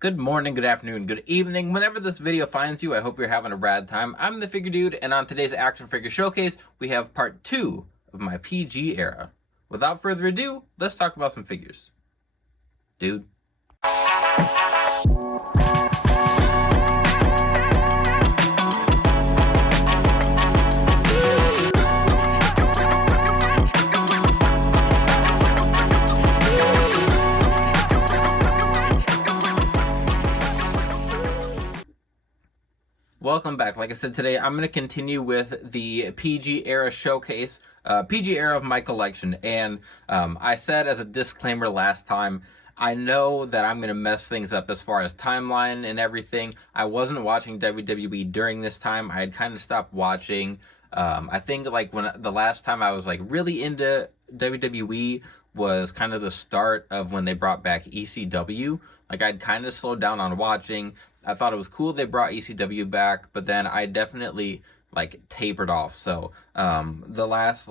Good morning, good afternoon, good evening. Whenever this video finds you, I hope you're having a rad time. I'm the Figure Dude, and on today's Action Figure Showcase, we have part 2 of my PG era. Without further ado, let's talk about some figures. Dude. Welcome back. Like I said, today I'm going to continue with the PG era showcase, PG era of my collection. And I said as a disclaimer last time, I know that I'm going to mess things up as far as timeline and everything. I wasn't watching WWE during this time. I had kind of stopped watching. I think like when the last time I was like really into WWE was kind of the start of when they brought back ECW. Like I'd kind of slowed down on watching. I thought it was cool they brought ECW back, but then I definitely like tapered off. So the last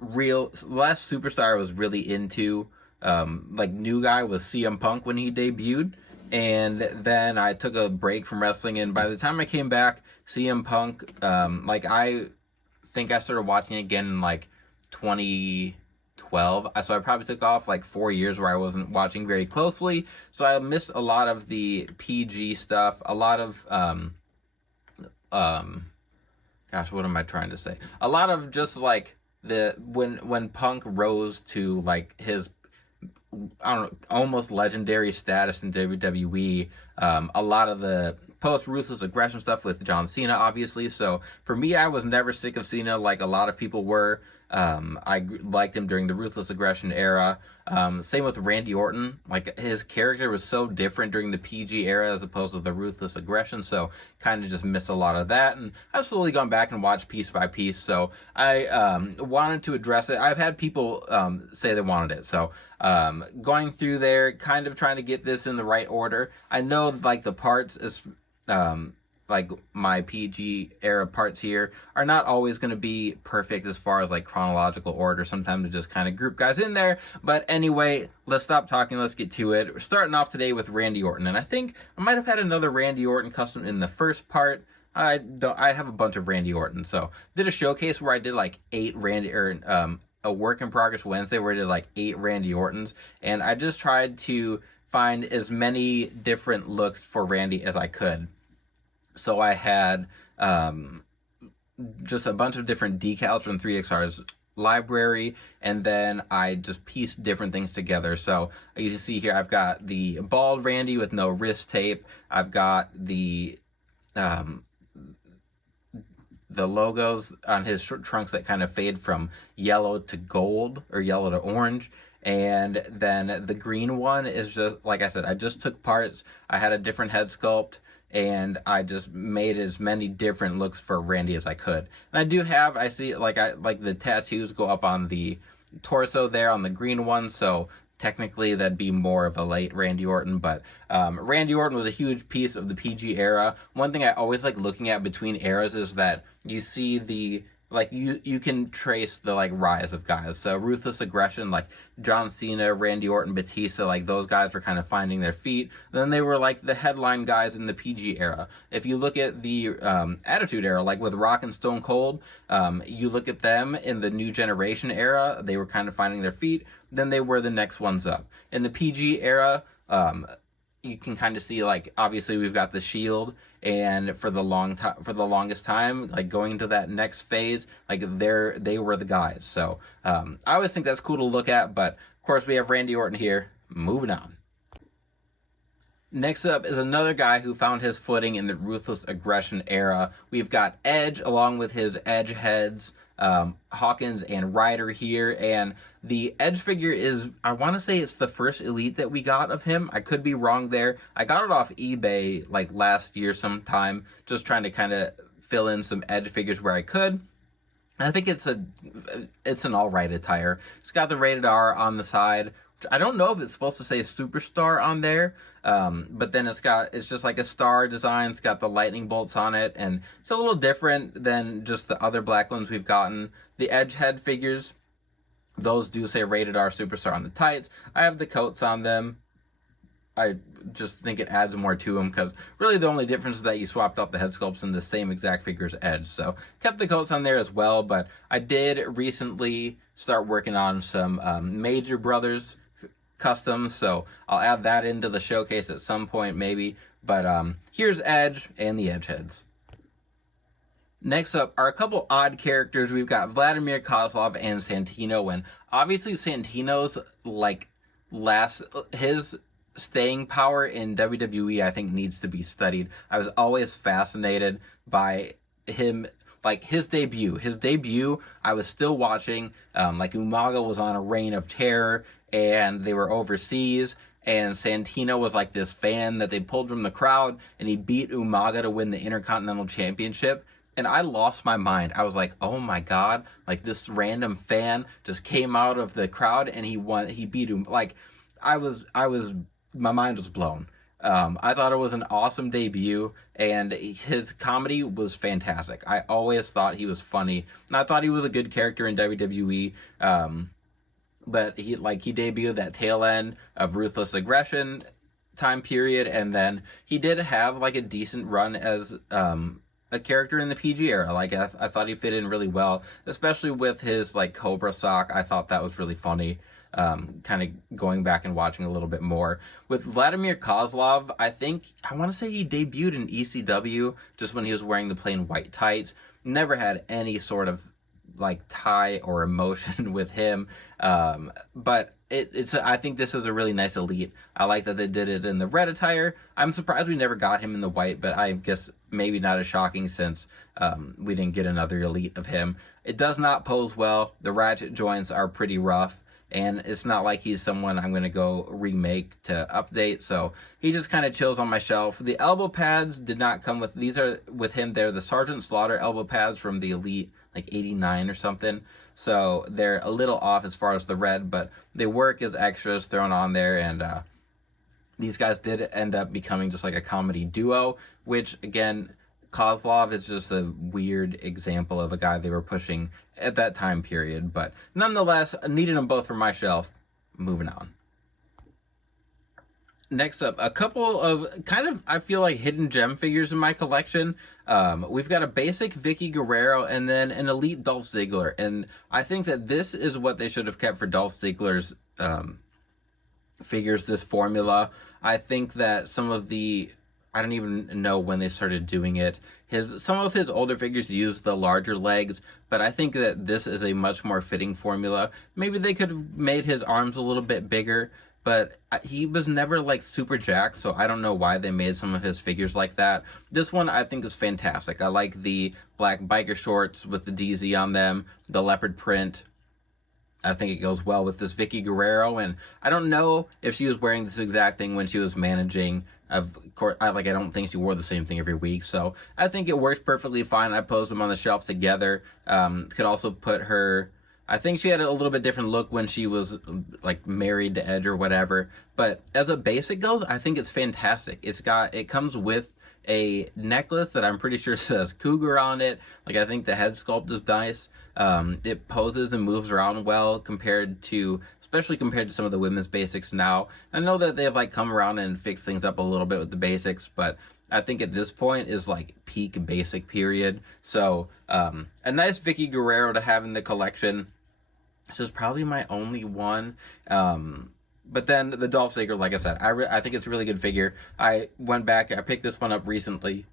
superstar I was really into, like new guy, was CM Punk when he debuted. And then I took a break from wrestling, and by the time I came back, CM Punk, I think I started watching again in like 2012. So I probably took off like 4 years where I wasn't watching very closely. So I missed a lot of the PG stuff, a lot of gosh, what am I trying to say? A lot of just like the when Punk rose to like his, I don't know, almost legendary status in WWE. A lot of the post Ruthless Aggression stuff with John Cena, obviously. So for me, I was never sick of Cena like a lot of people were. I liked him during the Ruthless Aggression era. Same with Randy Orton. Like his character was so different during the PG era as opposed to the Ruthless Aggression. So kind of just missed a lot of that. And I've slowly gone back and watched piece by piece. So I wanted to address it. I've had people say they wanted it. So going through there, kind of trying to get this in the right order. I know like the parts is like my PG era parts here are not always going to be perfect as far as like chronological order. Sometimes to just kind of group guys in there. But anyway, let's stop talking. Let's get to it. We're starting off today with Randy Orton, and I think I might have had another Randy Orton custom in the first part. I have a bunch of Randy Orton, so did a showcase where I did like 8 Randy, or a work in progress Wednesday where I did like 8 Randy Ortons, and I just tried to find as many different looks for Randy as I could. So I had just a bunch of different decals from 3XR's library, and then I just pieced different things together. So you can see here, I've got the bald Randy with no wrist tape. I've got the logos on his trunks that kind of fade from yellow to gold or yellow to orange. And then the green one is just, like I said, I just took parts. I had a different head sculpt, and I just made as many different looks for Randy as I could. And I do have, I see, like the tattoos go up on the torso there on the green one, so technically that'd be more of a late Randy Orton. But Randy Orton was a huge piece of the PG era. One thing I always like looking at between eras is that you see the, like, you can trace the like rise of guys. So Ruthless Aggression, like John Cena, Randy Orton, Batista, like those guys were kind of finding their feet. Then they were like the headline guys in the PG era. If you look at the Attitude era, like with Rock and Stone Cold, you look at them in the New Generation era, they were kind of finding their feet. Then they were the next ones up. In the PG era, you can kind of see, like, obviously we've got the Shield, and for the longest time, like going into that next phase, like they were the guys. So I always think that's cool to look at. But of course we have Randy Orton here. Moving on. Next up is another guy who found his footing in the Ruthless Aggression era. We've got Edge along with his Edge heads, Hawkins and Ryder here, and the Edge figure is, I want to say it's the first Elite that we got of him. I could be wrong there. I got it off eBay like last year sometime, just trying to kind of fill in some Edge figures where I could. I think it's an alright attire. It's got the rated R on the side. I don't know if it's supposed to say superstar on there, but then it's just like a star design. It's got the lightning bolts on it, and it's a little different than just the other black ones we've gotten. The Edge head figures, those do say rated R superstar on the tights. I have the coats on them. I just think it adds more to him, because really the only difference is that you swapped out the head sculpts in the same exact figure's Edge. So kept the coats on there as well, but I did recently start working on some Major Brothers customs, so I'll add that into the showcase at some point maybe. But here's Edge and the Edge heads. Next up are a couple odd characters. We've got Vladimir Kozlov and Santino, and obviously Santino's his staying power in WWE, I think, needs to be studied. I was always fascinated by him, like his debut. I was still watching. Like Umaga was on a reign of terror, and they were overseas. And Santino was like this fan that they pulled from the crowd, and he beat Umaga to win the Intercontinental Championship. And I lost my mind. I was like, oh my God, like this random fan just came out of the crowd and he beat him. Like my mind was blown. I thought it was an awesome debut, and his comedy was fantastic. I always thought he was funny, and I thought he was a good character in WWE. But he debuted that tail end of Ruthless Aggression time period, and then he did have like a decent run as a character in the PG era. Like I thought he fit in really well, especially with his like Cobra sock. I thought that was really funny. Kind of going back and watching a little bit more with Vladimir Kozlov. I want to say he debuted in ECW just when he was wearing the plain white tights. Never had any sort of like tie or emotion with him. But I think this is a really nice elite. I like that they did it in the red attire. I'm surprised we never got him in the white, but I guess maybe not as shocking since we didn't get another elite of him. It does not pose well. The ratchet joints are pretty rough, and it's not like he's someone I'm going to go remake to update, so he just kind of chills on my shelf. The elbow pads did not come with, these are with him, they're the Sergeant Slaughter elbow pads from the Elite, like 89 or something, so they're a little off as far as the red, but they work as extras thrown on there. And these guys did end up becoming just like a comedy duo, which again, Kozlov is just a weird example of a guy they were pushing at that time period, but nonetheless, needed them both for my shelf. Moving on. Next up, a couple of kind of, I feel like, hidden gem figures in my collection. We've got a basic Vicky Guerrero and then an elite Dolph Ziggler. And I think that this is what they should have kept for Dolph Ziggler's figures, this formula. I think that I don't even know when they started doing it. Some of his older figures use the larger legs, but I think that this is a much more fitting formula. Maybe they could have made his arms a little bit bigger, but he was never like super jacked, so I don't know why they made some of his figures like that. This one I think is fantastic. I like the black biker shorts with the DZ on them, the leopard print. I think it goes well with this Vicky Guerrero, and I don't know if she was wearing this exact thing when she was managing. Of course, I don't think she wore the same thing every week, so I think it works perfectly fine. I posed them on the shelf together. Could also put her, I think she had a little bit different look when she was like married to Edge or whatever, but as a basic goes, I think it's fantastic. It comes with a necklace that I'm pretty sure says Cougar on it. Like, I think the head sculpt is nice. It poses and moves around well especially compared to some of the women's basics now. I know that they've like come around and fixed things up a little bit with the basics, but I think at this point is like peak basic period. So a nice Vicky Guerrero to have in the collection. This is probably my only one. But then the Dolph Ziggler, like I said, I think it's a really good figure. I went back, I picked this one up recently,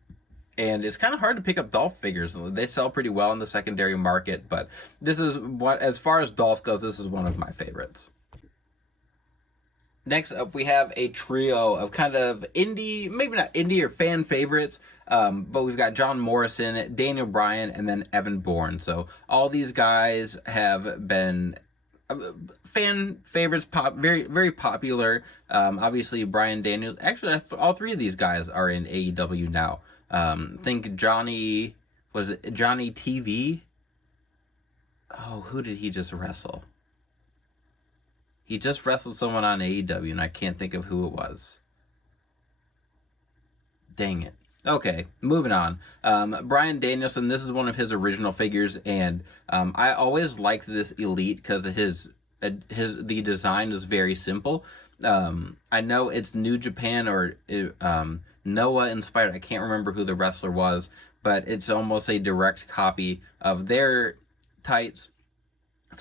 and it's kind of hard to pick up Dolph figures. They sell pretty well in the secondary market, but this is as far as Dolph goes, this is one of my favorites. Next up, we have a trio of kind of indie, maybe not indie or fan favorites, but we've got John Morrison, Daniel Bryan, and then Evan Bourne. So all these guys have been fan favorites, very, very popular. Obviously, Bryan Daniels. Actually, all three of these guys are in AEW now. Think Johnny TV? Oh, who did he just wrestle? He just wrestled someone on AEW, and I can't think of who it was. Dang it. Okay, moving on. Bryan Danielson, this is one of his original figures, and I always liked this Elite because the design is very simple. I know it's New Japan or Noah inspired. I can't remember who the wrestler was, but it's almost a direct copy of their tights,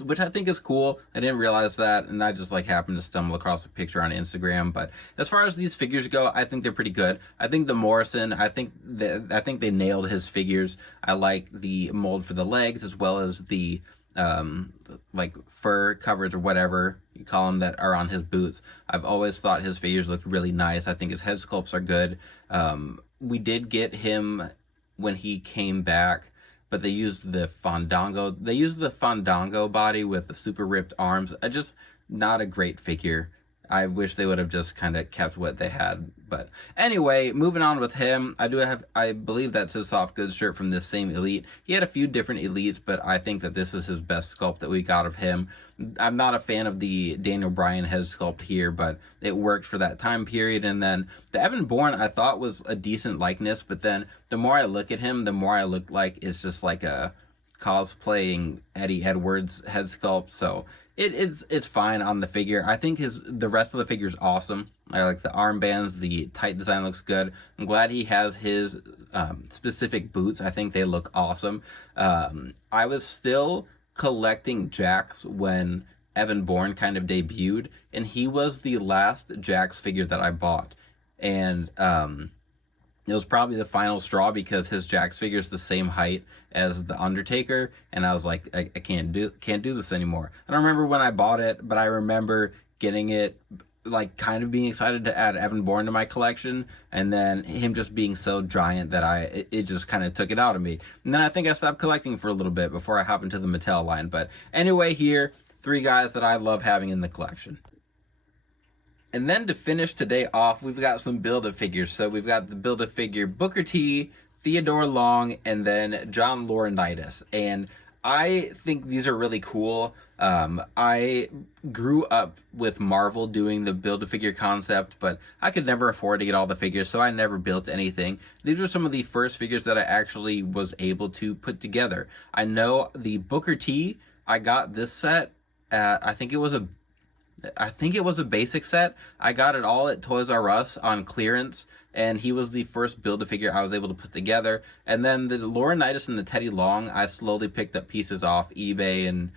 which I think is cool. I didn't realize that, and I just like happened to stumble across a picture on Instagram. But as far as these figures go, I think they're pretty good. I think the Morrison, I think they nailed his figures. I like the mold for the legs as well as the like fur coverage or whatever you call them that are on his boots. I've always thought his figures looked really nice. I think his head sculpts are good. We did get him when he came back, but they used the Fandango. They used the Fandango body with the super ripped arms. Just not a great figure. I wish they would have just kind of kept what they had. But anyway, moving on with him, I believe that's his soft goods shirt from this same Elite. He had a few different Elites, but I think that this is his best sculpt that we got of him. I'm not a fan of the Daniel Bryan head sculpt here, but it worked for that time period. And then the Evan Bourne I thought was a decent likeness, but then the more I look at him, the more I look like it's just like a cosplaying Eddie Edwards head sculpt. So it's fine on the figure. I think the rest of the figure is awesome. I like the armbands. The tight design looks good. I'm glad he has his specific boots. I think they look awesome. I was still collecting Jax when Evan Bourne kind of debuted, and he was the last Jax figure that I bought. And it was probably the final straw because his Jax figure is the same height as the Undertaker, and I was like, I can't do this anymore. I don't remember when I bought it, but I remember getting it, like kind of being excited to add Evan Bourne to my collection, and then him just being so giant that it just kind of took it out of me. And then I think I stopped collecting for a little bit before I hop into the Mattel line. But anyway, here, 3 guys that I love having in the collection. And then to finish today off, we've got some Build-A-Figures. So we've got the Build-A-Figure Booker T, Theodore Long, and then John Laurinaitis. And I think these are really cool. I grew up with Marvel doing the Build-A-Figure concept, but I could never afford to get all the figures, so I never built anything. These were some of the first figures that I actually was able to put together. I know the Booker T, I got this set at, I think it was a basic set. I got it all at Toys R Us on clearance, and he was the first Build-A-Figure I was able to put together. And then the Laurinaitis and the Teddy Long, I slowly picked up pieces off eBay and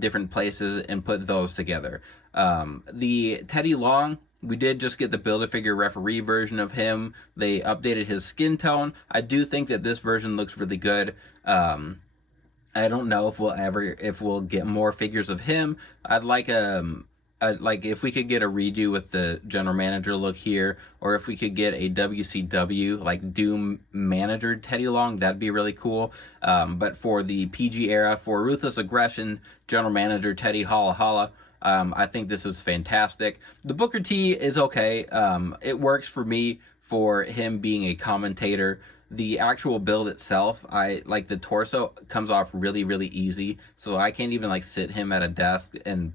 different places and put those together. The Teddy Long, we did just get the Build-A-Figure referee version of him. They updated his skin tone. I do think that this version looks really good. I don't know if we'll get more figures of him. I'd like like if we could get a redo with the general manager look here, or if we could get a WCW like Doom manager Teddy Long, that'd be really cool. But for the PG era, for Ruthless Aggression general manager Teddy Holla Holla, I think this is fantastic. The Booker T is okay. It works for me for him being a commentator. The actual build itself, I like the torso comes off really, really easy. So I can't even like sit him at a desk, and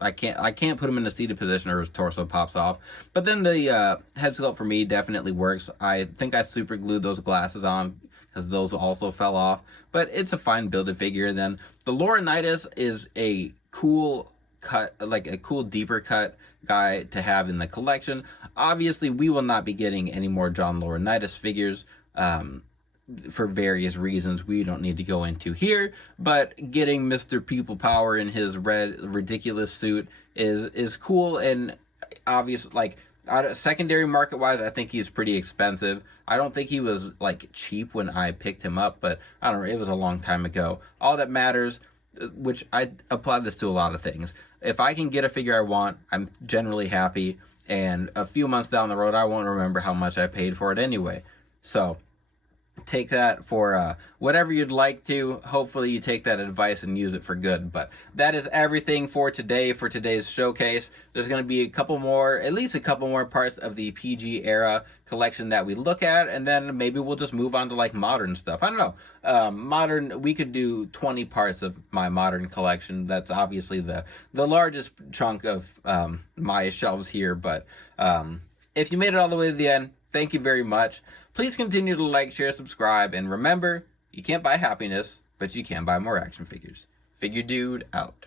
I can't put him in a seated position or his torso pops off. But then the head sculpt for me definitely works. I think I super glued those glasses on because those also fell off. But it's a fine Build-A-Figure. And then the Laurinaitis is a cool cut, like a cool deeper cut guy to have in the collection. Obviously, we will not be getting any more John Laurinaitis figures. For various reasons we don't need to go into here, but getting Mr. People Power in his red ridiculous suit is cool. And obvious, like secondary market wise, I think he's pretty expensive. I don't think he was like cheap when I picked him up, but I don't know, it was a long time ago. All that matters, which I apply this to a lot of things, if I can get a figure I want, I'm generally happy, and a few months down the road I won't remember how much I paid for it anyway. So take that for whatever you'd like to. Hopefully you take that advice and use it for good. But that is everything for today, for today's showcase. There's going to be at least a couple more parts of the PG era collection that we look at, and then maybe we'll just move on to like modern stuff. I don't know. Modern, we could do 20 parts of my modern collection. That's obviously the largest chunk of my shelves here. But if you made it all the way to the end, thank you very much. Please continue to like, share, subscribe, and remember, you can't buy happiness, but you can buy more action figures. Figure Dude out.